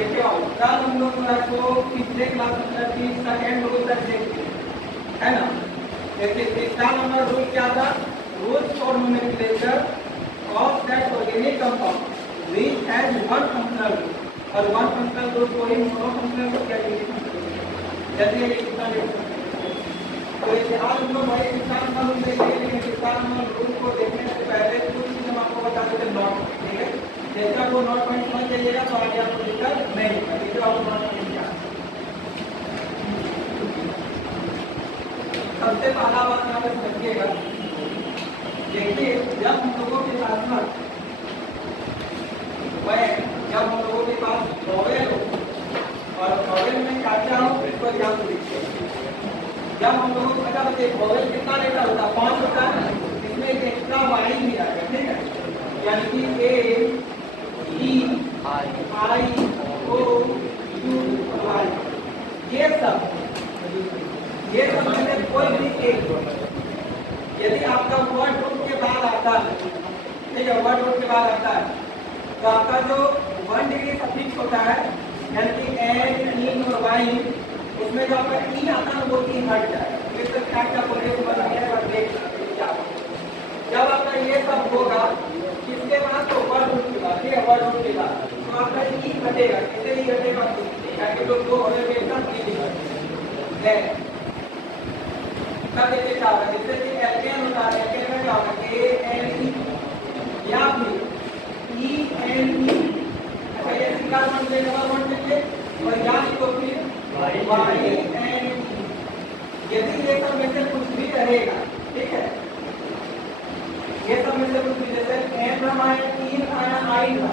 देखिए कल हम लोग को पिछले क्लास में थी सेकंड रूल सब्जेक्ट है ना। देखिए इसका नंबर रूल क्या था, rules for nomenclature of that organic compound which has one functional group और वन फंक्शनल ग्रुप को ही मोनोफंक्शनल ग्रुप कहते हैं। जैसे ये कितना लेते तो इसे आज हम लोग भाई इसका नंबर रूल देखेंगे, लेकिन इसका नंबर रूल को देखने से पहले कुछ चीज हम आपको बता देते हैं नोट, ठीक है। जैसा वो नोट पॉइंट समझ जाइएगा तो आगे आपको दिक्कत नहीं होगा। ठीक है, आपको नोट पॉइंट क्या सबसे पहला बात यहाँ पे समझिएगा। देखिए जब हम लोगों के पास में जब हम लोगों के पास वॉवेल हो और वॉवेल में क्या क्या हो इसको ध्यान से देखिए। जब हम लोगों को पता होता है वॉवेल कितना लेटर होता है, 5 होता है, इसमें एक एक्स्ट्रा वाई भी आ गया, ठीक है। यानी कि ए ई आई ओ यू आई ये सब में से कोई भी एक यदि आपका वर्ड रूट के बाद आता है, ठीक है, वर्ड रूट के बाद आता है तो आपका जो 1 डिग्री सफिक्स होता है यानी कि एन इन और वाई उसमें जो आपका ई आता है वो ई हट जाएगा। फिर तो क्या क्या प्रोग्रेस बन गया और देख क्या जब आपका ये सब होगा इसके बाद तो वर्ड रूट के बाद, ठीक है, वर्ड रूट के बाद तो आपका ई घटेगा। कैसे ई घटेगा ताकि तो दो होने के साथ ई दिखाएगा है तब देखिए क्या होगा। जैसे कि एल्केन होता है, एल्केन में क्या होगा ए एन ई या फिर ई एन ई, अच्छा ये सिंगल बॉन्ड से डबल बॉन्ड देंगे और या तो फिर वाई एन ई। यदि ये सब में से कुछ भी रहेगा, ठीक है, ये सब में से कुछ भी जैसे एन हमारे ई आया आई था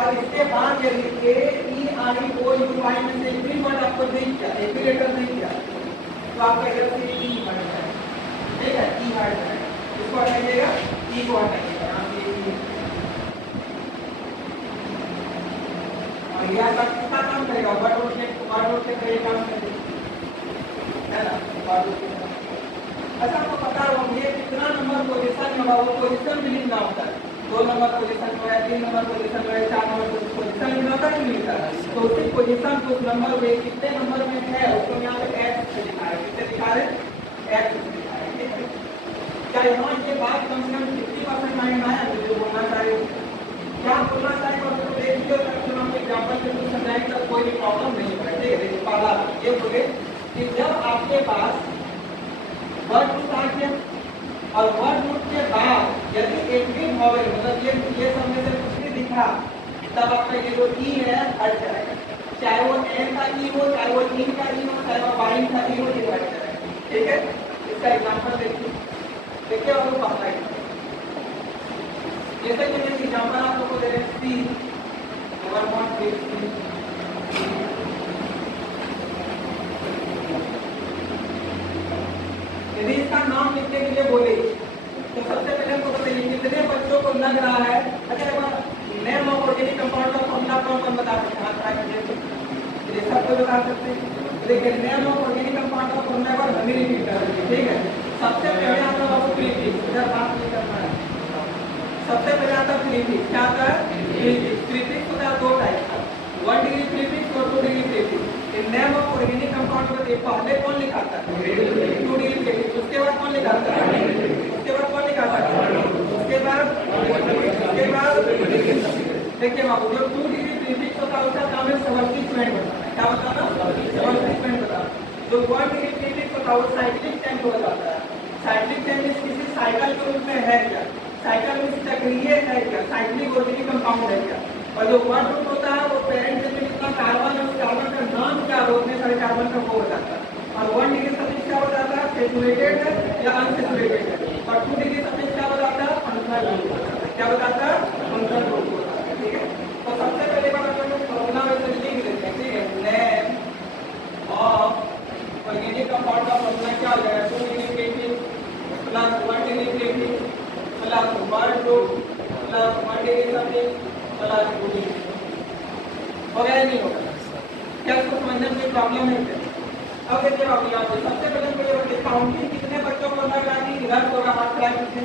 और इसके बाद यदि ए ई आई ओ यू आई में से भी वर्ड आपको नहीं किया, एक भी लेटर नहीं किया तो आपका इधर से ई हट जाएगा, ठीक है, ई हट जाएगा। इसको हटाइएगा, ई को हटाइएगा, यहाँ पे ई और यह सब कितना काम करेगा, वर्ड रूट के कई काम करेगा, है ना, वर्ड रूट के। अच्छा आपको पता होगा ये कितना नंबर पोजीशन में होगा, वो पोजीशन भी लिखना होता है। 2 नंबर पोजीशन में है, 3 नंबर पोजीशन में है, 4 नंबर पोजीशन में होता है, मिलता है। तो उसी पोजीशन को उस नंबर में कितने नंबर में है उसको यहाँ पे एक्स से दिखा रहे हैं। कितने दिखा रहे हैं, एक्स से दिखा रहे हैं। क्या यहाँ ये बात कम से कम 50% माइंड आया जो बोलना चाह रहे हो, क्या बोलना चाह रहे हो तो देख लो। हम एग्जाम्पल से कुछ समझाएंगे तो कोई भी प्रॉब्लम नहीं होगा, ठीक है। देखिए पहला ये बोले कि जब आपके पास वर्ड रूट आ गया और वर्ड रूट के बाद यदि एक भी वॉवेल मतलब ये सब में से कुछ भी दिखा तब आपका ये जो ई है हट जाएगा, चाहे वो एन का ई हो, चाहे वो इन का ई हो, चाहे वो वाई का ई हो, ये हट जाएगा, ठीक है। इसका एग्जांपल देखिए और पता है जैसे कि मैं एग्जांपल आप लोगों को दे रहे हैं सी ओवर नॉट सी। यदि इसका नाम लिखने के लिए बोले तो सबसे पहले हमको बताइए कितने बच्चों को लग रहा है। अच्छा नेम ऑफ ऑर्गेनिक कंपाउंड का फॉर्मूला कौन बता सकते हैं, ये सबको बता सकते हैं। देखिए नेम ऑफ ऑर्गेनिक कंपाउंड का फॉर्मूला पर हम रिपीट कर देंगे, ठीक है। सबसे पहले आप लोग आपको प्रीफिक्स इधर बात नहीं करना है। सबसे पहले आता है प्रीफिक्स, क्या आता है प्रीफिक्स होता है 2 टाइप का, 1 डिग्री प्रीफिक्स और 2 degree prefix. In name of organic compound में पहले कौन लिखाता है 2 डिग्री प्रीफिक्स, उसके बाद कौन लिखाता है, उसके बाद कौन लिखाता है, उसके बाद देखिए बाबू जो 2 डिग्री प्रीफिक्स होता है उसका काम है सबस्टिट्यूएंट बताना है। क्या बताना, सबस्टिट्यूएंट बताना। जो 1 डिग्री प्रीफिक्स होता है वो साइक्लिक चेंज हो जाता है। साइक्लिक चेंज किसी साइकिल के रूप में है क्या, साइकिल में चक्रीय है क्या, साइक्लिक ऑर्गेनिक कंपाउंड है क्या। और जो वर्ड रूट होता है वो पेरेंट में कितना कार्बन है उस कार्बन का नाम क्या है, उतने सारे कार्बन का वो हो जाता है। और 1 डिग्री सफिक्स क्या हो जाता है, सैचुरेटेड है या अनसैचुरेटेड है। और 2 डिग्री सफिक्स क्या हो जाता है, फंक्शनल ग्रुप हो जाता है। क्या बताता है, फंक्शनल ग्रुप हो जाता है, ठीक है। तो सबसे पहले बात हम लोग फॉर्मूला में से लिख देते हैं, ठीक है। नेम ऑफ ऑर्गेनिक कंपाउंड का फॉर्मूला क्या हो जाएगा, 2 degree prefix plus 1 degree prefix plus word root plus 1 degree suffix plus 2 degree हो गया नहीं होगा। क्या इसको समझने में कोई प्रॉब्लम है? अब देखिए आप यहाँ पे सबसे पहले मुझे बताइए काउंटिंग कितने बच्चों को लग रहा है इधर होगा हाथ खड़ा कीजिए,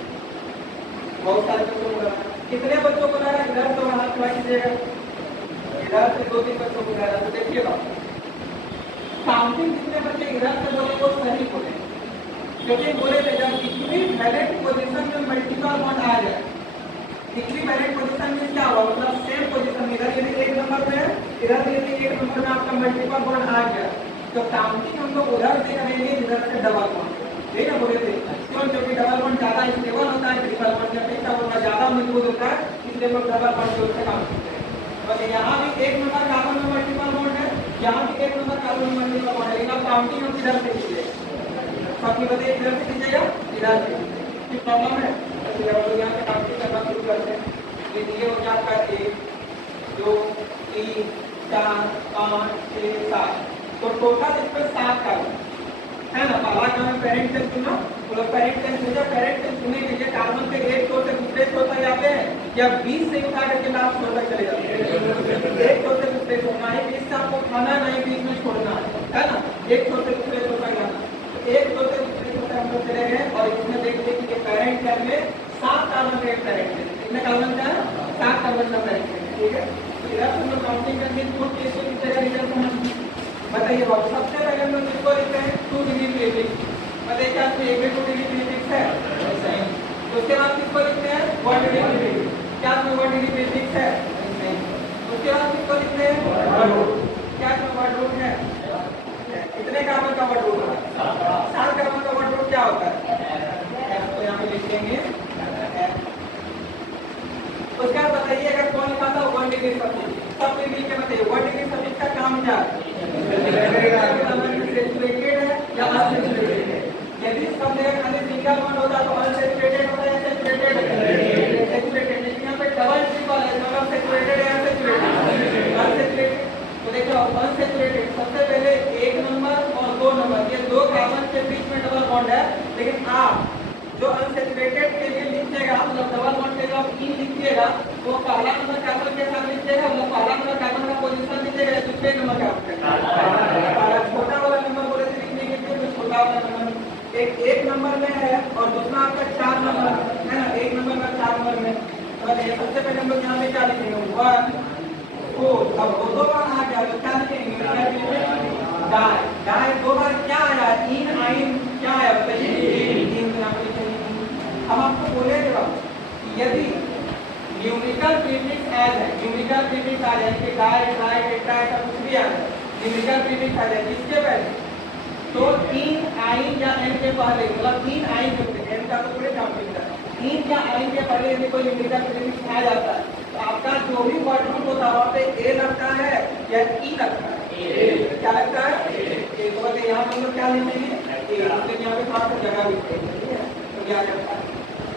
बहुत सारे बच्चों को लगा। कितने बच्चों को लगा इधर तो हाथ खड़ा कीजिएगा, इधर से 2-3 बच्चों को उठाया। तो देखिए बात, काउंटिंग कितने बच्चे इधर से बोले वो सही बोले, क्योंकि बोले थे जब इक्विवेलेंट पोजीशन में मल्टीपल बॉन्ड आ जाए, इक्विवेलेंट पोजीशन में क्या हुआ, मतलब सेम पोजीशन, इधर यदि एक नंबर में है, इधर यदि एक नंबर में आपका मल्टीपल बॉन्ड आ गया, तो काउंटिंग हम लोग उधर से करेंगे इधर से डबल बॉन्ड, यही ना बोले थे। क्यों? क्योंकि डबल बॉन्ड ज्यादा स्टेबल होता है, ट्रिपल बॉन्ड से अपेक्षा होता ज्यादा मजबूत होता है, इसलिए लोग डबल बॉन्ड की ओर से काम करते हैं। और यहाँ भी एक नंबर कार्बन में मल्टीपल बॉन्ड है, यहाँ भी एक नंबर कार्बन में मल्टीपल बॉन्ड है, लेकिन काउंटिंग हम इधर से कीजिएगा, सबकी बताइए इधर से कीजिएगा, इधर से कोई प्रॉब्लम है? तो यहाँ से काउंटिंग करना शुरू करते हैं। ये हो जाता है 1 2 3 4 5 6 7, तो टोटल इस पर 7 कार्बन है ना। पहला काम है पेरेंट से चुना, तो पेरेंट से चुना, पेरेंट से चुनने के लिए कार्बन के एक छोर से दूसरे छोर तक जाते हैं या 20 से उठा करके लास्ट छोर तक चले जाते हैं। एक छोर से दूसरे छोर, ना ही बीच से आपको खाना, ना ही बीच में छोड़ना है ना, एक छोर से दूसरे छोर तक जाना। एक छोर से दूसरे छोर तक हम लोग चले गए और इसमें देखते हैं कि पेरेंट क्या में 7 कार्बन का एक पेरेंट है, कितने कार्बन का है? 7 कार्बन का पेरेंट है, ठीक है। तो इधर से हम लोग काउंटिंग करके 2 केस की जगह रिजल्ट समझ बताइए बाबू। सबसे पहले हम लोग किसको लिखते हैं? 2 डिग्री प्रीफिक्स, बताइए क्या इसमें 1/2 डिग्री प्रीफिक्स है? तो उसके बाद किसको लिखते हैं? 1 डिग्री प्रीफिक्स, क्या इसमें 1 डिग्री प्रीफिक्स है? उसके बाद किसको लिखते हैं? क्या इसमें वर्ड रूट है? कितने कार्बन का वर्ड रूट है? 7 कार्बन का वर्ड रूट क्या होता है? तो यहाँ पे लिख देंगे। उसके बाद बताइए अगर कौन लिखा था 1 डिग्री सब्जेक्ट, सब डिग्री के बताइए 1 डिग्री सब्जेक्ट का काम क्या है? सैचुरेटेड है या अनसैचुरेटेड है? यदि सब जगह खाली सिंगल बॉन्ड होता तो अनसैचुरेटेड होता है, सैचुरेटेड है, सैचुरेटेड। लेकिन यहाँ पे डबल ट्रिपल है, मतलब सैचुरेटेड है अनसैचुरेटेड, अनसैचुरेटेड। तो देखो अनसैचुरेटेड सबसे पहले 1 नंबर और 2 नंबर, ये 2 कार्बन के बीच में डबल बॉन्ड है, लेकिन आप जो अनसैचुरेटेड के लिए लिखिएगा, मतलब डबल बॉन्ड के लिए आप इन लिखिएगा, वो पहला नंबर कार्बन के साथ लिखिएगा, मतलब पहला नंबर कार्बन का पोजीशन लिखिएगा, दूसरे नंबर का छोटा वाला नंबर बोले थे लिखने के लिए, तो छोटा वाला नंबर एक नंबर में है और दूसरा आपका 4 नंबर है ना, एक नंबर का 4 नंबर में। और ये सबसे पहले हम लोग यहाँ पे क्या लिखेंगे? 1 4, अब 2 बार आ गया तो क्या लिखेंगे? डाई, डाई 2 बार क्या आया? इन आइन क्या आया बताइए? हम आपको बोले थे यदि न्यूमेरिकल प्रीफिक्स आ जाए, न्यूमेरिकल प्रीफिक्स आ जाए कि डाई ट्राई टेट्रा ऐसा कुछ भी आ जाए, न्यूमेरिकल प्रीफिक्स आ जाए किसके पहले? तो 3 आइन या एन के पहले, मतलब 3 आइन होते हैं, एन का तो पूरे काउंटिंग है, 3 या आइन के पहले यदि कोई न्यूमेरिकल प्रीफिक्स आ जाता है तो आपका जो भी वर्ड रूट होता है वहाँ पे ए लगता है या ई लगता है? क्या लगता है? ए। तो बताइए यहाँ हम लोग क्या लिखेंगे? ए, लेकिन यहाँ पे थोड़ा सा जगह लिखते हैं, ठीक है, तो क्या करता है?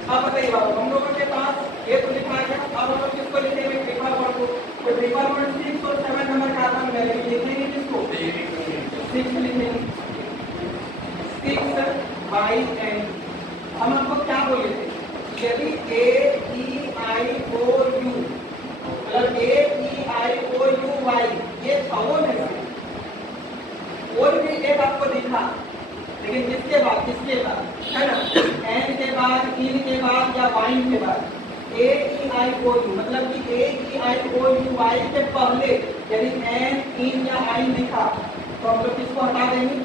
अब बताइए बाबू, हम लोगों के पास ये तो लिखा गया, अब हम लोग किसको लिखेंगे? ट्रिपल बॉन्ड को। तो ट्रिपल बॉन्ड 6 और 7 नंबर कार्बन में लिखेंगे किसको? 6 लिखेंगे, 6 बाई एन। हम आपको क्या बोले थे? यदि ए ई आई ओ यू, मतलब ए ई आई ओ यू वाई, ये छवों में से कोई भी एक आपको दिखा, लेकिन किसके बाद? किसके बाद है ना, एन के बाद, इन के बाद या वाइन के बाद, ए ई आई ओ यू, मतलब कि ए ई आई ओ यू वाई के पहले यदि एन, इन या आइन दिखा तो हम लोग किसको हटा देंगे?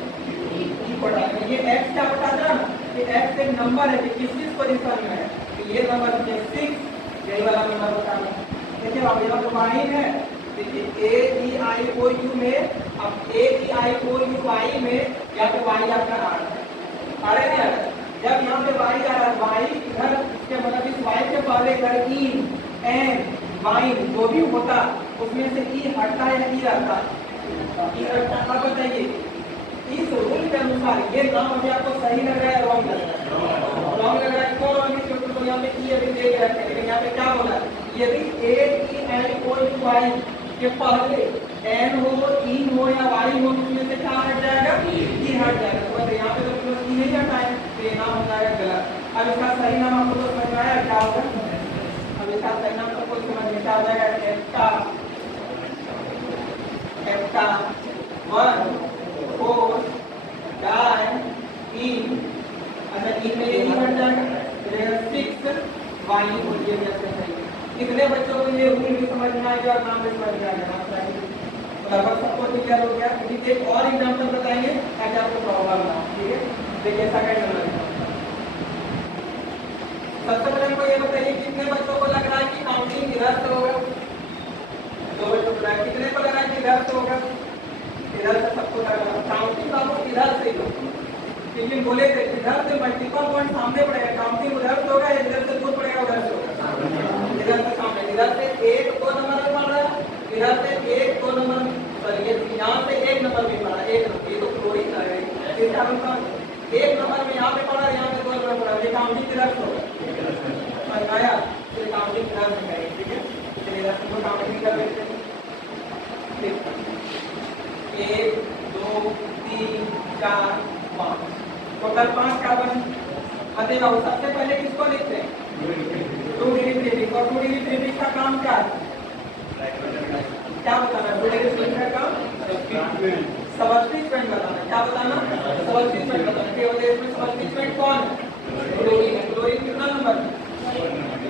ई को हटा देंगे। ये एक्स क्या बता रहा ना, ये एक्स एक नंबर है कि किस पोजीशन में है, तो ये नंबर 6, यही वाला नंबर बताना। देखिए अब यहाँ तो वाइन है, देखिए ए ई आई ओ यू में, अब ए ई आई ओ यू वाई में या तो वाई आपका आ रहा है, आ रहा है क्या? जब यहाँ पे वाई आ रहा है, वाई इधर, इसके मतलब इस वाई के पहले इधर इन, एन, वाइन जो भी होता उसमें से ई हटता है या ई रहता? ई रहता। अब बताइए इस रूल के अनुसार ये नाम अभी आपको सही लग रहा है, रॉन्ग लग रहा है? रॉन्ग लग रहा है। क्यों रॉन्ग? क्योंकि तो यहाँ पे ई अभी देख रहे हैं, लेकिन यहाँ पे क्या बोला? यदि ए ई आई ओ यू वाई के पहले एन हो, इन हो या वाई हो, उसमें से क्या हट जाएगा? ई हट जाएगा। तो बस यहाँ पे तो प्लस ई नहीं हटाए, तो ये नाम हो जाएगा गलत। अब इसका सही नाम आपको तो समझ में आया क्या होगा? अब इसका सही नाम तो कुछ समझ में आ जाएगा, एप्टा, एप्टा 1 4 डाई इन, अच्छा इन में ये हट जाएगा, 6 वाइन हो, ये कितने बच्चों को ये रूल भी समझ में आ गया और नाम भी समझ में आ गया? लगभग सबको क्लियर हो गया। क्योंकि एक और एग्जांपल बताएंगे ताकि आपको प्रॉब्लम ना हो। ठीक है, देखिए सेकंड नंबर। सबसे पहले हमको ये बताइए कितने बच्चों को लग रहा है कि काउंटिंग इधर से होगा? तो बच्चों को कितने को लग रहा है कि इधर से होगा? इधर से सबको लग रहा है। काउंटिंग आपको इधर से ही होगा, लेकिन बोले थे इधर से मल्टीपल पॉइंट सामने पड़ेगा। काउंटिंग उधर से होगा या इधर से दूर पड़ेगा? उधर से होगा। इधर से सामने, इधर से 1 2 नंबर में पड़ रहा है, इधर से 1 2 नंबर चलिए यहाँ से 1 नंबर में पड़ा, 1 नंबर, ये तो क्लोरीन है। इस कारण का 1 नंबर में यहाँ पे पड़ा, यहाँ पे 2 नंबर पड़ा, ये काउंटिंग इधर से होगा। आया ये काउंटिंग इधर से करेंगे। ठीक है, चलिए इधर से काउंटिंग कर लेते हैं। 1 2 3 4 5, टोटल 5 कार्बन। बताइए सबसे पहले किसको लिखते हैं? 2 डिग्री प्रीफिक्स। और 2 डिग्री प्रीफिक्स का काम क्या है? क्या बताना? 2 डिग्री प्रीफिक्स का काम सबस्टिट्यूएंट बताना। क्या बताना? सबस्टिट्यूएंट बताना। क्या होता है इसमें? सबस्टिट्यूएंट कौन है? क्लोरीन है। क्लोरीन कितना नंबर?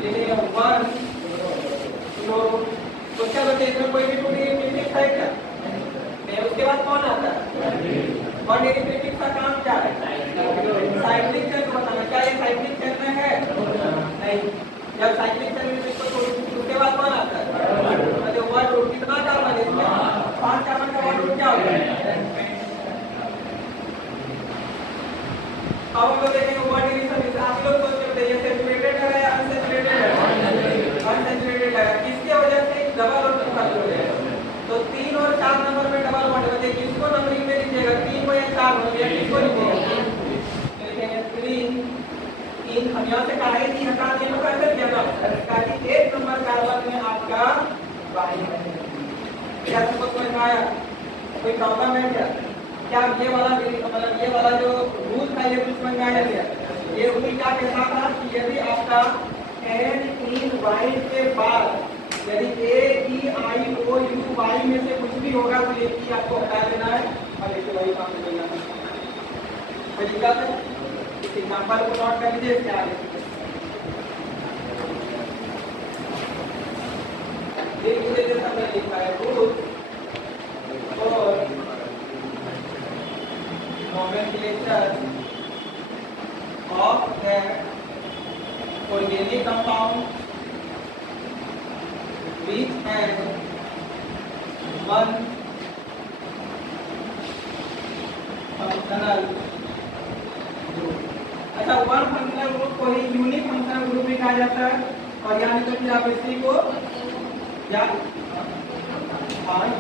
ये 1 क्लोरो। तो क्या बताइए इसमें कोई भी 2 डिग्री प्रीफिक्स है क्या? नहीं। उसके बाद कौन आता है? 1 डिग्री प्रीफिक्स का काम क्या है? साइक्लिक चेन बताना। क्या ये साइक्लिक चेन में है? नहीं। जब साइक्लिक चेन में इसको उसके बाद कौन आता है? अरे 1 2 कितना कार्बन है इसमें? 5 कार्बन का 1 2 क्या होता है? अब हम लोग देखेंगे 1 डिग्री से आप लोग सोच के बताइए सैचुरेटेड है या अनसैचुरेटेड है? अनसैचुरेटेड है। किसकी वजह से डबल और ट्रिपल हो गया? तो 3 और 4 नंबर में डबल बॉन्ड है। देखिए किसको नंबरिंग में लीजिएगा? 3 को या 4 को? या किसको लीजिएगा? लिखेंगे 3 हम यहाँ से काहे नहीं हटा दिए तो कैसे किया ना? ताकि 1 नंबर कार्बन में आपका वाई है। क्या सबको समझ में आया? कोई प्रॉब्लम है क्या? क्या ये वाला मतलब ये वाला जो रूल था ये कुछ समझ में आया क्या? ये रूल क्या कहता था कि यदि आपका N3Y के बाद यदि AEIOUY में से कुछ भी होगा तो ये की आपको हटा देना है और इसे वही काम करना है। तरीका से इस एग्जांपल को नोट कर लीजिए। इसके आगे देखिए जैसा मैं लिखा है रूल और nomenclature of the organic compound which has one functional group। अच्छा, वन फंक्शनल ग्रुप को ही यूनिक फंक्शनल ग्रुप भी कहा जाता है। और यानी तो फिर आप इसी को या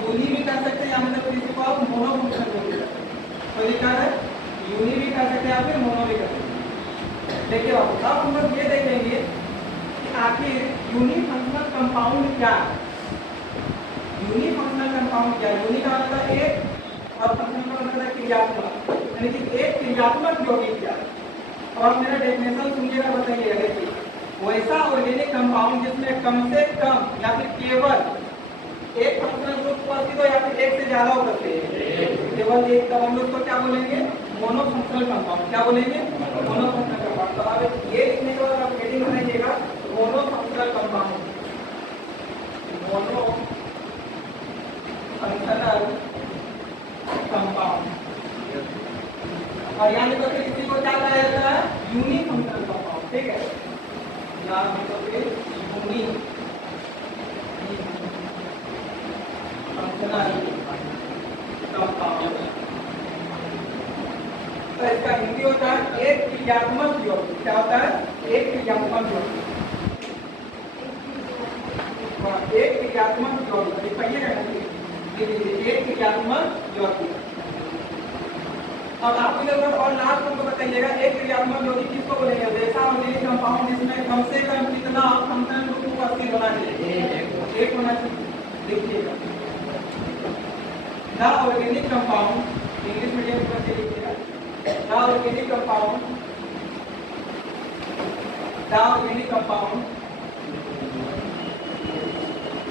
यूनी भी कर सकते हैं या मतलब इसी को आप मोनो फंक्शनल ग्रुप तो लिखा है यूनी भी कर सकते हैं या फिर मोनो भी कर सकते हैं। देखिए अब हम लोग ये देखेंगे कि आखिर यूनिक फंक्शनल कंपाउंड क्या है। यूनिक फंक्शनल कंपाउंड क्या है? यूनिक का मतलब एक और फंक्शनल का मतलब क्रियात्मक, यानी कि एक क्रियात्मक यौगिक क्या है। और मेरा डेफिनेशन सुनिएगा, बताइएगा। देखिए वैसा ऑर्गेनिक कंपाउंड जिसमें कम से कम या फिर केवल एक फंक्शनल ग्रुप उपस्थित हो या फिर एक से ज्यादा उपस्थित है, केवल एक, तब हम लोग को क्या बोलेंगे? Mono functional compound. क्या बोलेंगे? Mono functional compound. तो अब ये लिखने के बाद आप हेडिंग बनाइएगा mono functional compound. Mono functional compound. और यानी तो फिर इसी को क्या कहा जाता है? Unique functional compound. ठीक है, यहाँ तो फिर यूनिक फंक्शनल कंपाउंड। तो इसका हिंदी होता है एक क्रियात्मक यौगिक। क्या होता है? एक क्रियात्मक यौगिक। एक क्रियात्मक यौगिक लिखिएगा, एक क्रियात्मक यौगिक। अब आप लोग और लास्ट को बताइएगा एक क्रियात्मक यौगिक किसको बोलेंगे? वैसा ऑर्गेनिक कंपाउंड जिसमें कम से कम कितना फंक्शनल ग्रुप उपस्थित होना चाहिए? एक होना चाहिए। देखिएगा the organic compound, English medium में लिखिएगा the organic compound, the organic compound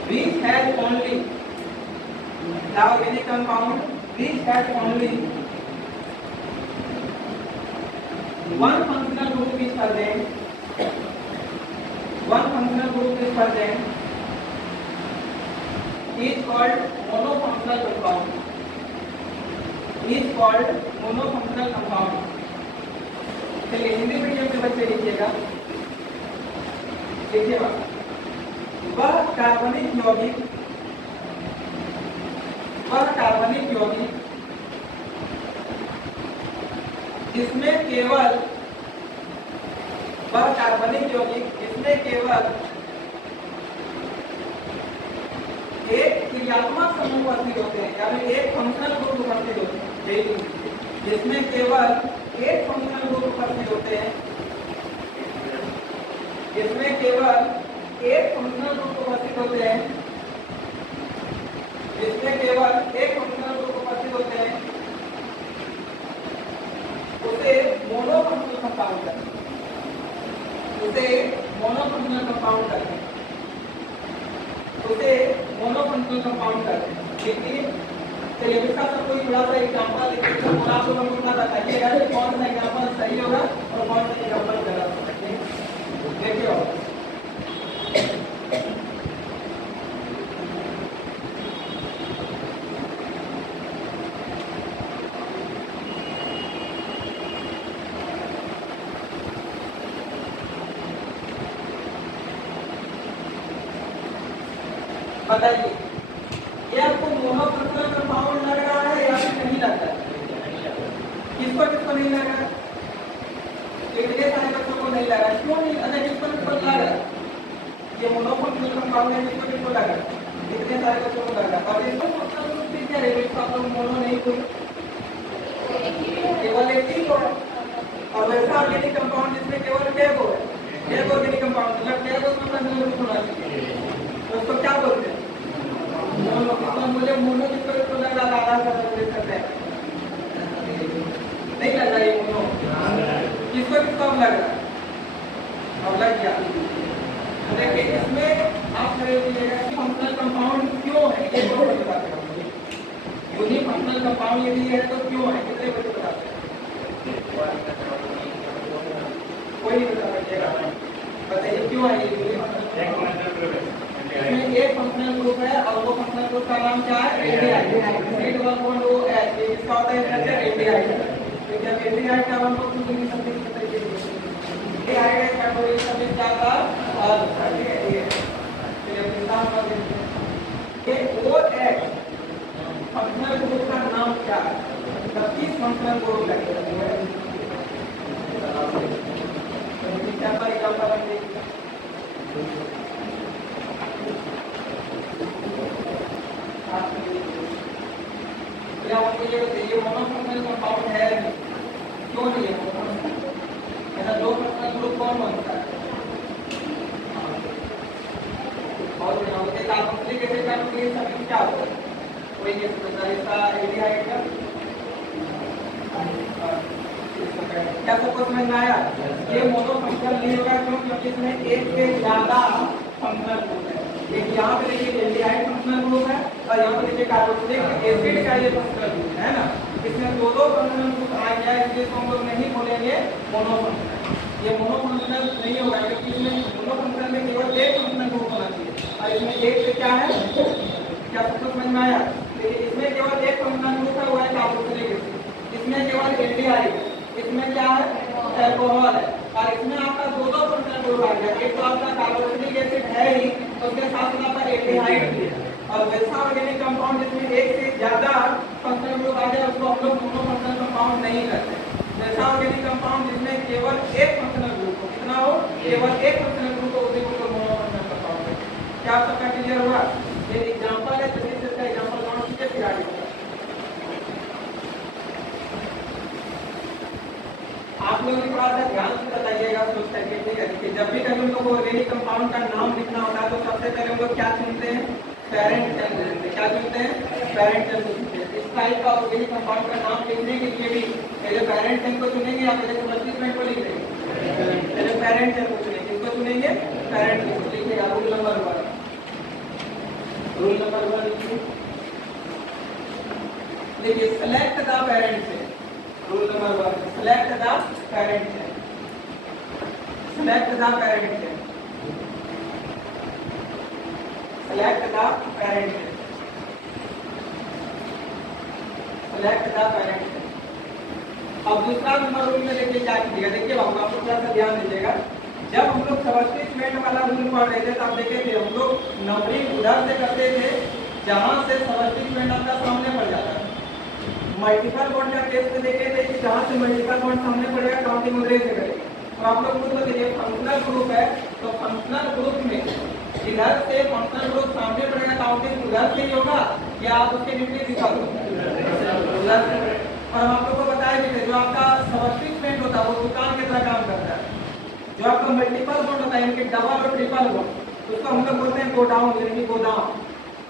which has only, the organic compound which has only one functional group is present, one functional group is present is called monofunctional compound, is called monofunctional compound। चलिए Hindi medium के बच्चे लिखिएगा, लिखिएगा वह कार्बनिक यौगिक जिसमें केवल एक क्रियात्मक समूह उपस्थित होते हैं, यानी एक फंक्शनल ग्रुप उपस्थित होते हैं, जिसमें केवल एक फंक्शनल ग्रुप उपस्थित होते हैं, जिसमें केवल एक फंक्शनल ग्रुप उपस्थित होते हैं, जिसमें केवल एक फंक्शनल ग्रुप उपस्थित होते हैं, उसे मोनोफंक्शनल कंपाउंड कहते हैं, उसे मोनोफंक्शनल कंपाउंड कहते हैं, उसे मोनोफंक्शनल कंपाउंड कहते हैं। देखिए चलिए इसका सब कोई थोड़ा सा एग्जांपल देखिए, तो आप लोगों को पता बताइएगा कि कौन सा एग्जांपल सही होगा और कौन सा एग्जांपल गलत होगा। देखिए बताइए ये आपको मोनोफंक्शनल कंपाउंड लग रहा है या फिर नहीं लग रहा है? किसको किसको नहीं लग रहा है? इतने सारे बच्चों को नहीं लग रहा है, क्यों नहीं? अच्छा किसको किसको लग रहा है ये मोनोफंक्शनल कंपाउंड है? किसको किसको लग रहा है? इतने सारे बच्चों को लग रहा है। और इसको मतलब क्या है, इसका तो मोनो नहीं कोई केवल एक ही है, और वैसा ऑर्गेनिक कंपाउंड जिसमें केवल टैग हो है, टैग ऑर्गेनिक कंपाउंड मतलब टैग उसमें फंक्शनल ग्रुप होना चाहिए, तो उसको क्या बोलते हैं? मोनो। कितना मुझे मोनो किसको लग रहा है? आधा देख सकते हैं, नहीं लग रहा ये मोनो, किसको किसको अब लग रहा है? अब लग गया। देखिए इसमें आप खरीदिएगा फंक्शनल कंपाउंड क्यों है, ये दो बताते हैं। यूनिक फंक्शनल कंपाउंड यदि है तो क्यों है, कितने बच्चे बताते हैं? कोई नहीं बता पाइएगा, बताइए क्यों है ये यूनिक फंक्शनल? इसमें एक फंक्शनल ग्रुप है और वो फंक्शनल ग्रुप का नाम क्या है? एल्डिहाइड। सीट वन बॉन्ड ओ एच, इसका होता है स्ट्रक्चर एल्डिहाइड। तो जब एल्डिहाइड का वन बॉन्ड टू समथिंग बताइए, एल्डिहाइड का मेटाबॉलिज्म में क्या था? और ठीक है ये चलिए निशान कर देते हैं। ये ओ एच फंक्शनल ग्रुप का नाम क्या है? 25 फंक्शनल ग्रुप लगेगा। क्या पर एग्जांपल हम देखिए, ये मोनोफंक्शनल कंपाउंड है क्यों नहीं है? ऐसा दो फंक्शनल ग्रुप कौन बनता है? और एक कार्बोक्सिलिक एसिड का न्यूक्लियस सबमिट क्या होता है? कोई केस बता इसका एल्डिहाइड का क्या सबको समझ में आया? ये मोनोफंक्शनल नहीं होगा क्यों? क्योंकि इसमें एक से ज्यादा फंक्शनल ग्रुप है। एक यहाँ पे देखिए एल्डिहाइड फंक्शनल ग्रुप है और यहाँ पे देखिए कार्बोक्सिलिक एसिड का ये फंक्शनल ग्रुप है ना, इसमें दो फंक्शनल ग्रुप आ गया, इसलिए तो हम लोग नहीं बोलेंगे मोनोफंक्शनल। ये मोनोफंक्शनल नहीं होगा क्योंकि इसमें मोनोफंक्शनल में केवल एक फंक्शनल ग्रुप होना चाहिए और इसमें एक से क्या है? क्या सबको समझ में आया? इसमें केवल एक फंक्शनल ग्रुप है, वो है कार्बोक्सिलिक एसिड। इसमें केवल एल्डिहाइड, इसमें क्या है? अल्कोहल है। और इसमें आपका दो फंक्शनल ग्रुप आ गया, एक तो आपका कार्बोक्सिलिक एसिड है ही, उसके साथ साथ आपका एल्डिहाइड भी है। और वैसा ऑर्गेनिक कंपाउंड जिसमें एक से ज्यादा फंक्शनल ग्रुप आ जाए उसको हम लोग मोनोफंक्शनल कंपाउंड नहीं करते। वैसा ऑर्गेनिक कंपाउंड जिसमें केवल एक फंक्शनल ग्रुप हो, कितना हो? केवल एक फंक्शनल ग्रुप हो, उसी को मोनोफंक्शनल कंपाउंड है। क्या सबका क्लियर हुआ? ये एग्जांपल है, जल्दी से इसका एग्जांपल नोट कीजिए फिर आगे बढ़ते हैं। आप लोग थोड़ा सा ध्यान से बताइएगा सोच करके, ठीक है? देखिए जब भी कभी हम लोग ऑर्गेनिक कंपाउंड का नाम लिखना होता है तो सबसे पहले हम लोग क्या चुनते हैं? पेरेंट सेल चुनते हैं। क्या चुनते हैं? पेरेंट सेल चुनते हैं। इस टाइप का ऑर्गेनिक कंपाउंड का नाम लिखने के लिए भी पहले पेरेंट सेल को चुनेंगे या पहले सबस्टिट्यूएंट को लिख देंगे? पहले पेरेंट सेल को चुनेंगे। किसको चुनेंगे? पेरेंट सेल को। लिखिएगा रूल नंबर 1, रूल नंबर 1 लिखिए। देखिए select the parent cell, rule number 1, select the parent cell, select the parent cell, select the parent cell. Select the parent chain. अब दूसरा नंबर रूल में देखिए क्या कीजिएगा, देखिए बाबू आप लोग थोड़ा सा ध्यान दीजिएगा। जब हम लोग सबस्टिट्यूएंट वाला रूल पढ़ रहे थे तब देखे थे हम लोग नंबरिंग उधर से करते थे जहां से सबस्टिट्यूएंट आपका सामने पड़ जाता है। मल्टीपल बॉन्ड का केस में देखे थे कि जहां से मल्टीपल बॉन्ड सामने पड़ेगा काउंटिंग उधर से करेंगे। तो आप लोग खुद बताइए, फंक्शनल ग्रुप है तो फंक्शनल ग्रुप में इधर से फंक्शनल ग्रुप सामने पड़ेगा काउंटिंग उधर से ही होगा या आप उसके विपरीत दिखा दो उधर से। और हम आप लोग को बताया भी थे जो आपका सबस्टिट्यूएंट होता है वो दुकान की तरह काम करता है। जो आपका मल्टीपल बॉन्ड होता है इनके डबल और ट्रिपल बॉन्ड उसको हम लोग बोलते हैं गोडाउन यानी गोदाम।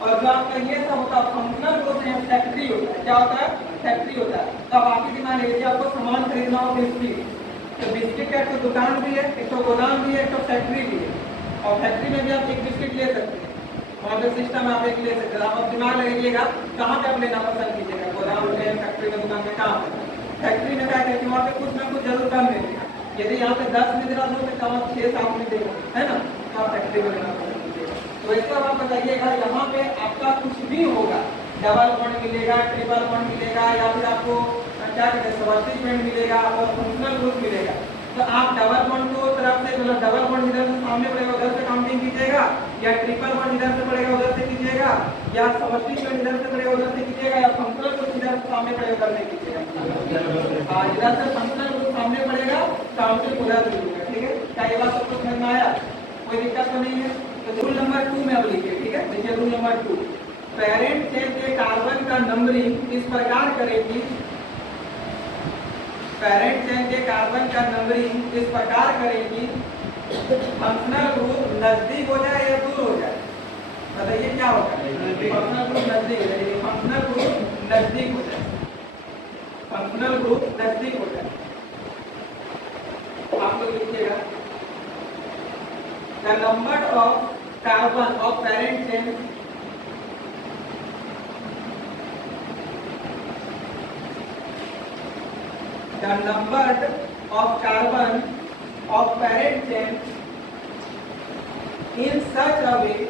और जो आपका ये सब होता है फंक्शनल ग्रुप में फैक्ट्री होता है। क्या होता है? फैक्ट्री होता है। तो आप बाकी दिमाग लीजिए, आपको सामान खरीदना हो बिस्किट तो बिस्किट का एक तो दुकान भी है, एक तो गोदाम भी है, एक तो फैक्ट्री भी है। और फैक्ट्री में भी आप एक बिस्किट ले सकते हैं, वहाँ पे सिस्टम आप एक ले सकते हैं। आप दिमाग लगाइएगा कहाँ पे आप लेना पसंद कीजिएगा, गोदाम में, फैक्ट्री में, दुकान में, कहाँ पे? फैक्ट्री में क्या कहते हैं वहाँ पे कुछ ना कुछ जरूर कम मिलेगा। यदि यहाँ पे 10 में दिला दो तो कम 6-7 में देगा, है ना? तो आप फैक्ट्री में लेना पसंद कीजिएगा। तो इसका आप बताइएगा यहाँ पे आपका कुछ भी होगा, डबल बॉन्ड मिलेगा, ट्रिपल बॉन्ड मिलेगा या फिर आपको क्या कहते हैं सबस्टिट्यूएंट मिलेगा और फंक्शनल ग्रुप मिलेगा। तो आप डबल बॉन्ड को तरफ से मतलब डबल बॉन्ड इधर से सामने पड़ेगा उधर से काउंटिंग कीजिएगा या ट्रिपल बॉन्ड इधर से पड़ेगा उधर से कीजिएगा या सबस्टिट्यूएंट इधर से पड़ेगा उधर से कीजिएगा या फंक्शनल ग्रुप इधर से सामने पड़ेगा उधर से कीजिएगा। हाँ, इधर से फंक्शनल ग्रुप सामने पड़ेगा काउंटिंग उधर से कीजिएगा। ठीक है, क्या ये बात सबको समझ में आया? कोई दिक्कत तो नहीं है? तो रूल नंबर 2 में अब लिखिए। ठीक है, देखिए रूल नंबर 2, पेरेंट चेन के कार्बन का नंबरिंग इस प्रकार करेगी, पेरेंट चेन के कार्बन का नंबरिंग इस प्रकार करेगी फंक्शनल ग्रुप नजदीक हो जाए या दूर हो जाए। बताइए क्या होगा? फंक्शनल ग्रुप नजदीक हो जाए, फंक्शनल ग्रुप नजदीक हो जाए, फंक्शनल ग्रुप नजदीक हो जाए। आप लोग लिखिएगा the number of carbon of parent chain the number of carbon of parent chain in such a way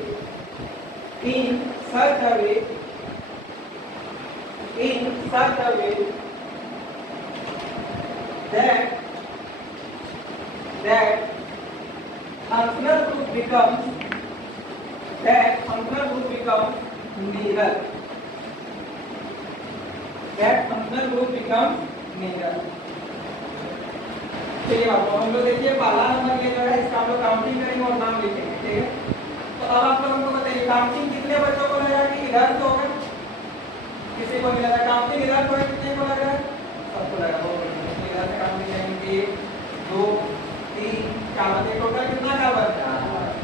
that functional group becomes nearer. That functional group becomes nearer. चलिए बाबू हम लोग देखिए पहला नंबर ये जो है इसका हम लोग काउंटिंग करेंगे और नाम लिखेंगे। ठीक है, तो अब आप लोग हमको बताइए काउंटिंग कितने बच्चों को लगा कि इधर से होगा? किसी को नहीं लगा। काउंटिंग इधर से कितने को लगा? सबको लगा। इधर से काउंटिंग करेंगे 2 3 4 टोटल कितना कार्बन?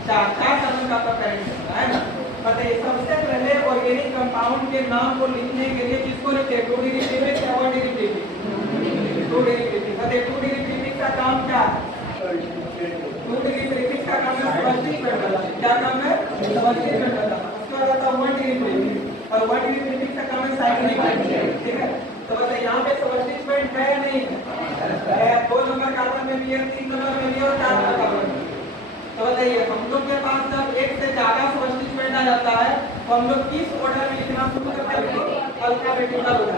4 कार्बन का पेरेंट है ना। बताइए सबसे पहले ऑर्गेनिक कंपाउंड के नाम को लिखने के लिए किसको लिखते हैं? 2 डिग्री प्रीफिक्स या 1 डिग्री प्रीफिक्स? 2 degree prefix. बताइए 2 डिग्री प्रीफिक्स का काम क्या है? 2 डिग्री प्रीफिक्स का काम है सबस्टिट्यूएंट बनाना। क्या काम है? सबस्टिट्यूएंट बनाना। उसके बाद आता है 1 डिग्री प्रीफिक्स और 1 डिग्री प्रीफिक्स का काम है साइक्लिक। ठीक है, तो बताइए यहाँ पे सबस्टिट्यूएंट है या नहीं है? 2 नंबर कार्बन में भी है, 3 नंबर में भी है और 4 नंबर कार्बन में। तो बताइए हम लोग के पास जब एक से ज्यादा सबस्टिट्यूएंट आ जाता है तो हम लोग किस ऑर्डर में लिखना शुरू करते हैं? Alphabetical order.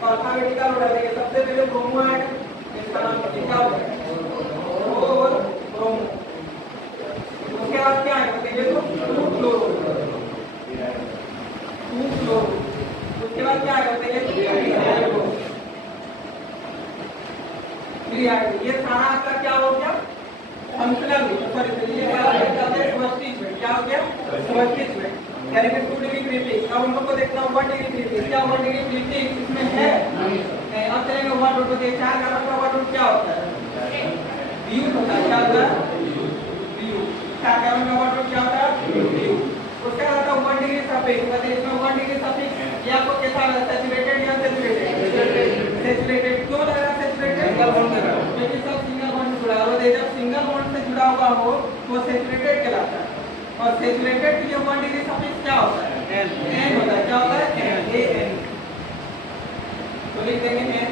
तो अल्फाबेटिकल ऑर्डर देखिए सबसे पहले ब्रोमो है, इसका नाम लिखा हुआ है ब्रोमो। उसके बाद क्या है? बताइए तो 2 फ्लोरो। उसके बाद क्या है? बताइए ये सारा आपका क्या हो गया? Functional group. सॉरी ये क्या हो गया? सबस्टिट्यूएंट यानी कि 2 डिग्री प्रीफिक्स। अब हम लोग को देखना 1 डिग्री प्रीफिक्स। क्या 1 डिग्री प्रीफिक्स इसमें है? नहीं। अब चलेंगे 1 रूट के 4 कार्बन का 1 रूट क्या होता है? ब्यूट होता है। क्या होता है? ब्यूट। 4 कार्बन का 1 रूट क्या होता है? ब्यूट। उसका आता है 1 डिग्री सफिक्स। बताइए इसमें 1 डिग्री सफिक्स ये आपको कैसा लगता है? सैचुरेटेड या सेचुरेटेड? सेचुरेटेड। क्यों लग रहा है सेचुरेटेड? क्योंकि सब सिंगल बॉन्ड जुड़ा है। और जब सिंगल बॉन्ड से जुड़ा हुआ हो तो सेचुरेटेड कहलाता है। और सेचुरेटेड के लिए 1 डिग्री सफिक्स क्या होता है? n होता है। क्या होता है? n। तो लिख देंगे n।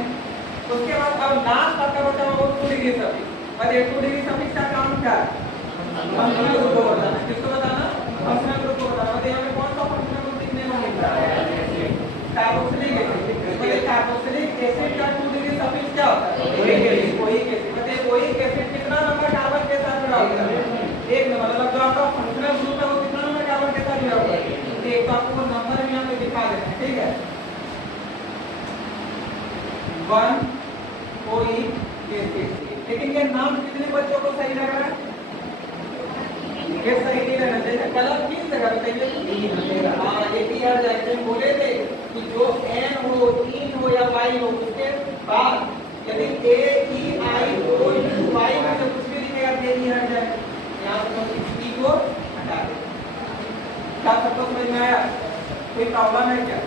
उसके बाद अब लास्ट आपका बचा वो 2 डिग्री सफिक्स। और ये 2 डिग्री सफिक्स का काम क्या है? फंक्शनल ग्रुप को बताना। किसको बताना? फंक्शनल ग्रुप को बताना। बताइए हमें कौन सा फंक्शनल ग्रुप लिखने को मिलता है? Carboxylic acid. कार्बोक्सिलिक एसिड का 2 डिग्री सफिक्स क्या होता है? Oic acid. मतलब ओइक एसिड कितना नंबर कार्बन के साथ जुड़ा होता है? एक नंबर। मतलब जो आपका फंक्शनल ग्रुप है वो कितना नंबर कार्बन के साथ जुड़ा हुआ है? एक तो आपको नंबर भी यहाँ पे दिखा देना है, ठीक है? 1 ओइक एसिड। लेकिन ये नाम कितने बच्चों को सही लग रहा है? ये सही नहीं रहना चाहिए। कलर किस जगह बताइए? हाँ, ये भी हर जगह बोले थे कि जो एन हो, इन हो या वाई हो, उसके बाद यदि ए ई आई ओ यू वाई में से कुछ भी दिखेगा ये ही हट जाए। यहाँ पर हम इस ई को हटा दें। क्या सबको समझ में आया? कोई प्रॉब्लम है क्या?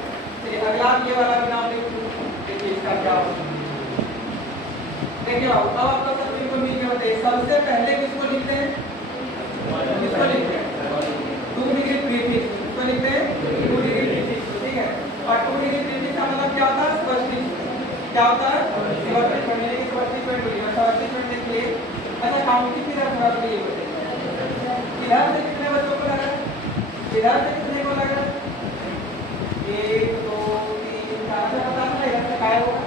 चलिए अगला ये वाला भी नाम देखिए इसका क्या होगा। देखिए अब आपका सब इनको मिल गया। बताइए सबसे पहले किसको लिखते हैं? किसको लिखते हैं? 2 डिग्री प्रीफिक्स। किसको लिखते हैं? 2 डिग्री प्रीफिक्स, ठीक है? और 2 डिग्री प्रीफिक्स का मतलब क्या होता है? स्पर्शिक। क्या होता है? स्पर्शिक यानी कि स्पर्शिक पॉइंट होगी। स्पर्शिक पॉइंट देखिए। अच्छा काउंटिंग किधर थोड़ा सा ये बताइए। इधर से कितने बच्चों को लगा? इधर से कितने को लगा? 1 2 3 4 से पता नहीं इधर से काय होगा?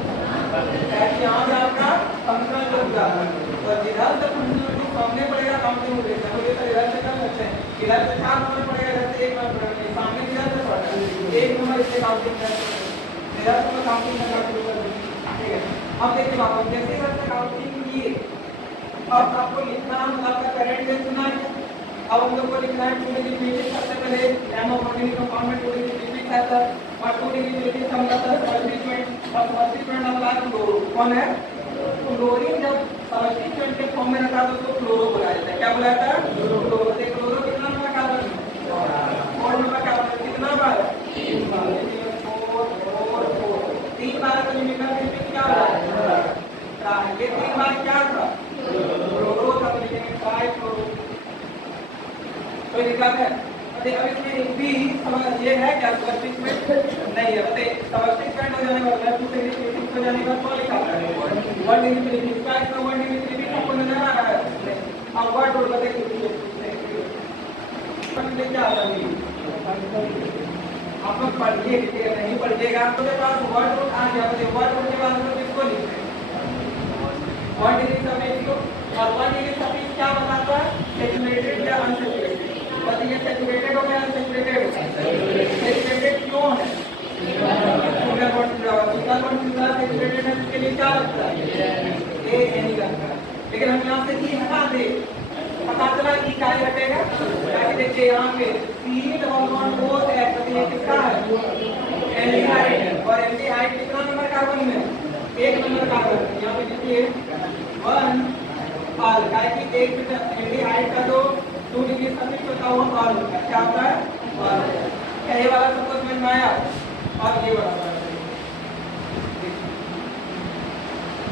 ऐसे यहाँ पे आपका फंक्शनल ग्रुप जाता है। और जिधर से फंक्शनल ग्रुप सामने पड़ेगा काउंटिंग हो गई। तो ये तो इधर से कर सकते हैं। इधर से 4 नंबर पड़ेगा, इधर से 1 नंबर पड़ेगा। सामने किधर से पड़ता है? 1 नंबर इससे काउंटिंग कर सकते हैं। इधर से काउंटिंग करना शुरू कर देंगे, ठीक है? अब देखिए बाबू जैसे इधर से काउंटिंग किए, अब आपको लिखना मतलब आपका करंट से चुना है। अब हम लोग को लिखना है 2 डिग्री प्रीफिक्स। सबसे पहले एम ऑफ ऑर्गेनिक कंपाउंड में 2 डिग्री प्रीफिक्स आता है और 2 डिग्री प्रीफिक्स का मतलब है सब्स्टिट्यूएंट। और सब्स्टिट्यूएंट अपना कौन है? क्लोरीन। जब सब्स्टिट्यूएंट के फॉर्म में रखा तो उसको क्लोरो बुलाया जाता है। क्या बुलाया जाता है? क्लोरो। से क्लोरो कितना नंबर कार्बन है? 4 नंबर कार्बन। कितना बार? 3 बार। 3 बार तो केमिकल प्रीफिक्स क्या होगा? ये 3 बार क्या था? क्लोरो था। तो लिखेंगे ट्राइक्लोरो। कोई दिक्कत है? अब इसमें एक भी ये है क्या सब्स्टिट्यूएंट? नहीं है। बताइए सब्स्टिट्यूएंट हो जाने वाला है 2 डिग्री प्रीफिक्स हो जाने का कौन लिखा है? 1 डिग्री प्रीफिक्स का। इसमें 1 डिग्री प्रीफिक्स आपको नजर आ रहा है? अब वर्ड और बताइए क्या आता है? आप लोग पढ़िए, नहीं पढ़िएगा आपके पास वर्ड आ गया। बताइए वर्ड के बाद हम किसको लिखते हैं? 1 डिग्री सफिक्स को। और 1 डिग्री सफिक्स क्या बताता है? सैचुरेटेड या अनसैचुरेटेड। बताइए सैचुरेटेड हो या अनसैचुरेटेड? सैचुरेटेड क्यों है? सिंगल बॉन्ड जुड़ा हुआ। सिंगल बॉन्ड जुड़ा सैचुरेटेड है, उसके लिए क्या लगता है? ए एन लगता है। लेकिन हम यहाँ से ई हटा दे, पता चला ई क्या हटेगा? ताकि देखिए यहाँ पे C double bond O H. बताइए किसका है? एल्डिहाइड है। और एल्डिहाइड कितना नंबर कार्बन में? 1 नंबर कार्बन। यहाँ पे देखिए 1 आल। ताकि एक एल्डिहाइड का जो 2 डिग्री सफिक्स होता है वो आल होता है। क्या होता है? आल। क्या ये वाला सबको समझ में आया? और ये वाला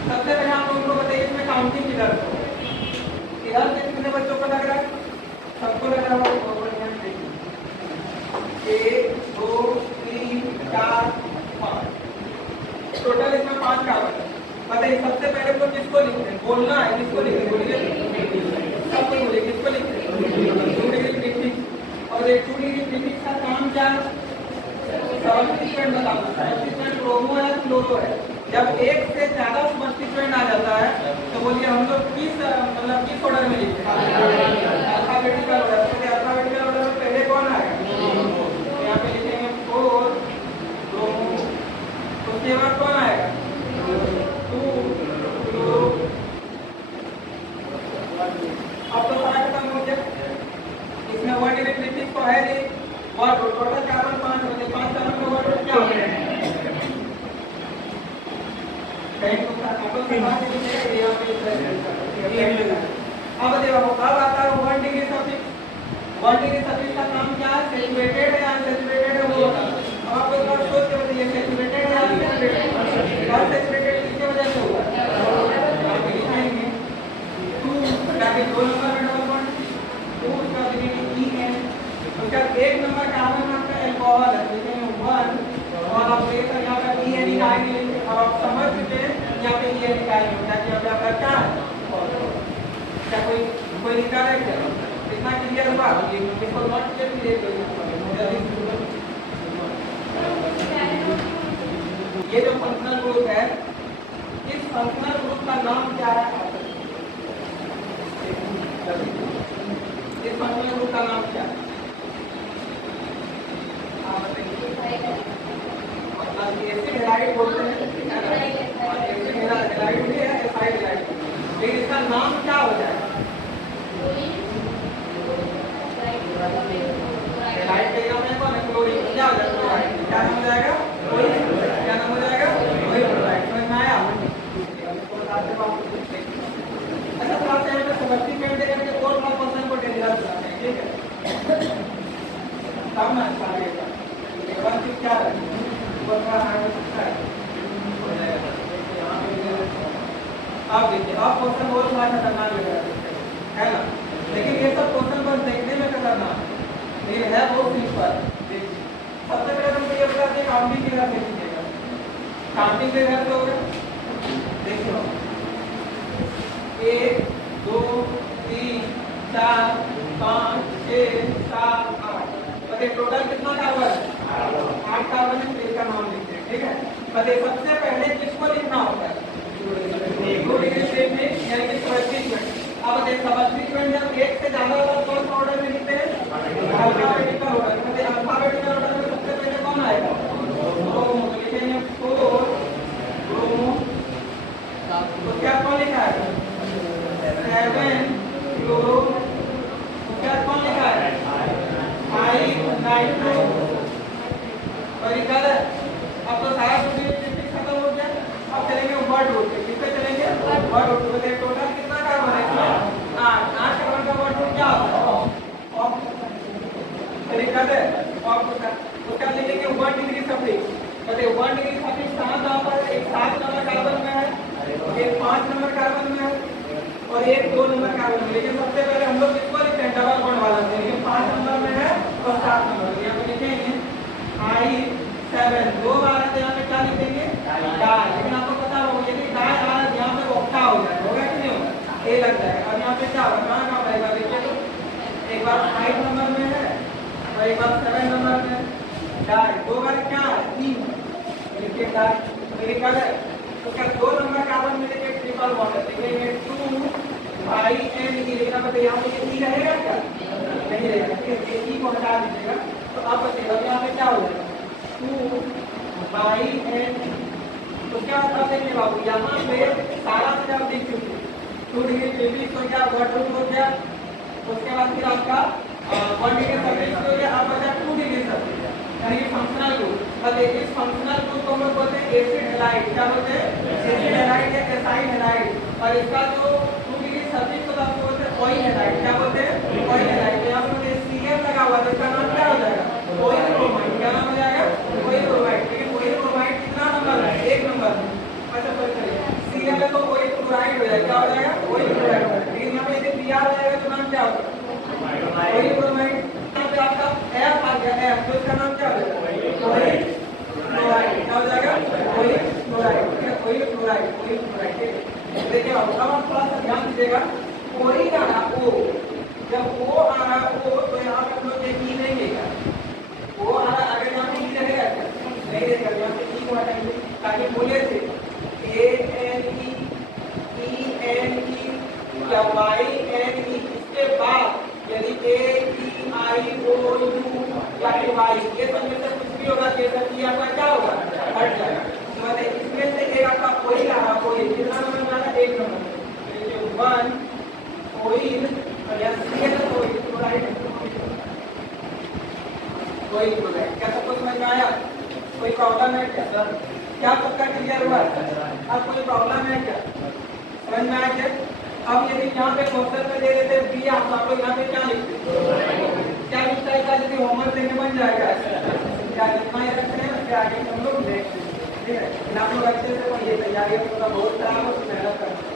सबसे पहले आप लोगों को बताइए इसमें काउंटिंग किधर से? इधर से कितने बच्चों को लग रहा है? सबको लग रहा है। 1 2 3 4 5 टोटल इसमें 5 कार्बन है। बताइए सबसे पहले तो किसको लिखते हैं? बोलना है किसको लिखते हैं? बोलिए सबको बोलिए किसको लिखते हैं? 2 डिग्री प्रीफिक्स। और ये 2 डिग्री प्रीफिक्स का काम क्या है? सब्स्टिट्यूएंट बताना। सब्स्टिट्यूएंट ब्रोमो है क्लोरो है। जब एक से ज्यादा सब्स्टिट्यूएंट आ जाता है तो बोलिए हम लोग किस मतलब किस ऑर्डर में लिखते हैं? Alphabetical order. तो अल्फाबेटिकल ऑर्डर में पहले कौन आएगा? यहाँ पे लिखेंगे 4 ब्रोमो। उसके बाद कौन आएगा? 2 क्लोरो। अब तो सारा खत्म हो गया। इसमें 1 डिग्री प्रीफिक्स तो है नहीं। और टोटल कार्बन 5 होते हैं। 5 कार्बन का वर्ड क्या होता है? अब देखो अब आता है 1 डिग्री सफिक्स। 1 डिग्री सफिक्स का काम क्या है? सैचुरेटेड है या अनसैचुरेटेड है वो बताना। अब आप लोग सोच के बताइए सैचुरेटेड है या अनसैचुरेटेड? अनसैचुरेटेड किसकी वजह से होगा? आप लिखेंगे 2 ताकि 2 नंबर में डबल बॉन्ड 2 का लिखेंगे ई एन। उसका 1 नंबर कार्बन में आपका अल्कोहल है। लिखेंगे 1 और आप देखिए यहाँ पर ई एन निकालेंगे। अब आप समझ चुके हैं यहाँ पे ये निकालेंगे ताकि यहाँ पे आपका क्या है? क्या कोई निकाल है क्या? इतना क्लियर हुआ? इसको नोट के भी देख लो। ये जो फंक्शनल ग्रुप है, इस फंक्शनल ग्रुप का नाम क्या है? इस फंक्शनल ग्रुप का नाम क्या है? एसिड हैलाइड बोलते हैं, एसिड हैलाइड भी है, एसाइड हैलाइड, लेकिन इसका नाम क्या हो जाएगा? हैलाइड का नाम है कौन? क्लोरीन। क्या हो जाएगा? क्या नाम हो जाएगा? क्या नाम हो जाएगा? क्लोराइड। समझ में आया? अच्छा, थोड़ा सा यहाँ पे सब्स्टिट्यूट देकर के और थोड़ा क्वेश्चन को डेरिवेट करते हैं, ठीक है? तब ना अच्छा लगेगा। एक बार फिर क्या है? वो थोड़ा हार्ड हो सकता है। आप देखिए, आप क्वेश्चन और थोड़ा खतरनाक लग रहा है ना? लेकिन ये सब क्वेश्चन बस देखने में खतरनाक नहीं है, बहुत सिंपल। सबसे पहले तुमको ये बता दें काउंटिंग के घर से कीजिएगा। काउंटिंग के घर से हो गया, देखिए 1 2 3 4 5 6 7 8, बताइए टोटल कितना कार्बन? 8 कार्बन है। इसका नाम लिखते हैं, ठीक है? बताइए सबसे पहले किसको लिखना होता है? 2 डिग्री शेप में, यानी कि सब्स्टिट्यूट। अब देखिए सब्स्टिट्यूट जब एक से ज्यादा होगा तो कौन सा ऑर्डर में लिखते हैं? Alphabetical order. मतलब अल्फाबेटिकल ऑर्डर में सबसे पहले कौन आएगा? ब्रोमो। तो लिखेंगे 4 ब्रोमो। तो क्या कौन लिखा है? 7 क्लोरो। तो क्या कौन लिखा है? 5 नाइट्रो। और इधर अब तो सारा सब्स्टिट्यूट खत्म हो गया। अब चलेंगे वर्ड रूट पे। किस पे चलेंगे? वर्ड रूट पे। टोटल कितना कार्बन है? 8 कार्बन का वर्ड रूट क्या होता है? तरीका है उसका लिखेंगे 1 डिग्री सफिक्स। बताइए 1 डिग्री सफिक्स कहाँ पर है? एक 7 नंबर कार्बन में है, एक 5 नंबर कार्बन में है और एक 2 नंबर कार्बन में। लेकिन सबसे पहले हम लोग किसको लिखते हैं? डबल बॉन्ड वाला। लेकिन 5 नंबर में है और 7 नंबर में। यहाँ पे लिखेंगे 5 7। 2 बार है तो यहाँ पे क्या लिखेंगे? डाई। लेकिन आपको पता होगा यदि डाई आ रहा है यहाँ पे ऑक्टा हो जाए, होगा कि नहीं होगा? ए लग जाएगा। और यहाँ पे क्या होगा? कहाँ रहेगा? देखिए तो एक बार 5 नंबर में है और एक बार 7 नंबर में डाई। 2 बार क्या है? 3। देखिए डाई मेडिकल है तो क्या 2 नंबर कार्बन में लेके ट्रिपल बॉन्ड है। देखिए 2 भाई एन ई लेना पड़ेगा। यहाँ पे ये ई रहेगा क्या? नहीं रहेगा। ये ई को हटा दीजिएगा तो आप बचेगा। यहाँ पे क्या हो जाएगा? 2 बाई एन। तो क्या होता है बाबू? यहाँ पे सारा से आप देख चुके 2 डिग्री प्रीवियस हो गया, वर्ड रूट हो गया, उसके बाद फिर आपका 1 डिग्री सब्स्टिट्यूट हो गया, आप बचा 2 डिग्री सब्स्टिट्यूट यानी कि फंक्शनल ग्रुप। अब देखिए इस फंक्शनल ग्रुप को हम लोग बोलते हैं एसिड हैलाइड। क्या बोलते हैं? एसिड हैलाइड या एसाइड हैलाइड। और इसका जो 2 डिग्री सब्स्टिट्यूट होता है उसको बोलते हैं ऑयल हैलाइड। क्या बोलते हैं? Oil halide. यहाँ पे CN लगा हुआ है, इसका नाम क्या हो जाएगा? Oil bromide. क्या नाम हो जाएगा? Oil bromide. लेकिन ऑयल ब्रोमाइड कितना नंबर है? 1 नंबर है। अच्छा चलिए CN है तो ऑयल क्लोराइड हो जाएगा। क्या हो जाएगा? Oil chloride. लेकिन यहाँ पे यदि Br रहेगा तो नाम क्या होगा? Oil bromide. यहाँ पे आपका F आ गया, F तो इसका नाम क्या हो जाएगा? Oil chloride. क्या हो जाएगा? Oil chloride. ठीक है, ऑयल क्लोराइड, ऑयल क्लोराइड। देखिए अब आप थोड़ा सा ध्यान दीजिएगा। ऑयल आ रहा O, जब O आ रहा O तो यहाँ पे हम लोग एक ई नहीं लेगा। O आ रहा अगर यहाँ पे ई रहेगा क्या? नहीं रहेगा। यहाँ पे ई को हटाएंगे ताकि बोले थे ANE ENE या YNE। इसके बाद यदि AEIOU या Y ये सब में से कुछ भी होगा केसर की आपका क्या होगा? हट जाएगा। तो बताइए इसमें से एक आपका ऑयल आ रहा, ऑयल कितना नंबर में आ रहा? 1 नंबर। देखिए 1 ऑयल और यहाँ CN oil chloride. Oil chloride. क्या सबको समझ में आया? कोई प्रॉब्लम है क्या सर? क्या सबका क्लियर हुआ? अब कोई प्रॉब्लम है क्या? समझ में आया क्या? अब यदि यहाँ पे क्वेश्चन में दे देते बी आप लोग यहाँ पे क्या लिखते? क्या लिखता है? यदि होमवर्क देने बन जाएगा क्या लिखना ही रखते हैं उसके आगे हम लोग नेक्स्ट। ठीक है, आप लोग अच्छे से पढ़िए। तैयारी बहुत खराब हो तो मेहनत करना।